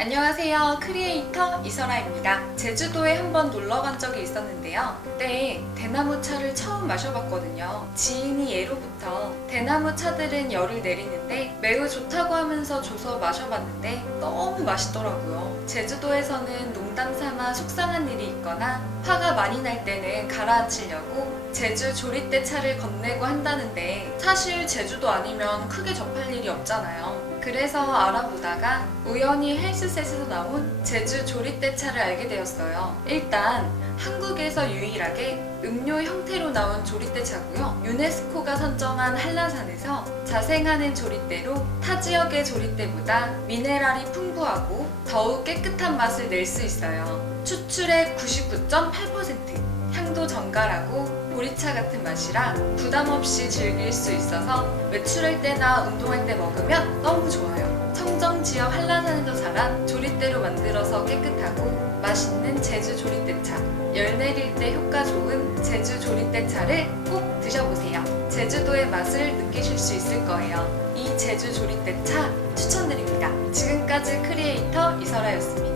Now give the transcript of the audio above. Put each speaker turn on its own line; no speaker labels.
안녕하세요. 크리에이터 이설아입니다. 제주도에 한번 놀러 간 적이 있었는데요. 그때 대나무 차를 처음 마셔봤거든요. 지인이 예로부터 대나무 차들은 열을 내리는데 매우 좋다고 하면서 줘서 마셔봤는데 너무 맛있더라고요. 제주도에서는 농담 삼아 속상한 일이 있거나 화가 많이 날 때는 가라앉히려고 제주 조리대 차를 건네고 한다는데 사실 제주도 아니면 크게 접할 일이 없잖아요. 그래서 알아보다가 우연히 헬스셋에서 나온 제주 조리대 차를 알게 되었어요. 일단 한국에서 유일하게 음료 형태로 나온 조리대 차고요. 유네스코가 선정한 한라산에서 자생하는 조리대로 타 지역의 조리대보다 미네랄이 풍부하고 더욱 깨끗한 맛을 낼 수 있어요. 추출의 99.8% 향도 정갈하고 보리차 같은 맛이라 부담 없이 즐길 수 있어서 외출할 때나 운동할 때 먹으면 너무 좋아요. 청정 지역 한라산에서 자란 조리대로 만들어서 깨끗하고 맛있는 제주 조리대차. 열 내릴 때 효과 좋은 제주 조리대차를 꼭 드셔보세요. 제주도의 맛을 느끼실 수 있을 거예요. 이 제주 조리대차 추천드립니다. 지금까지 크리에이터 이설아였습니다.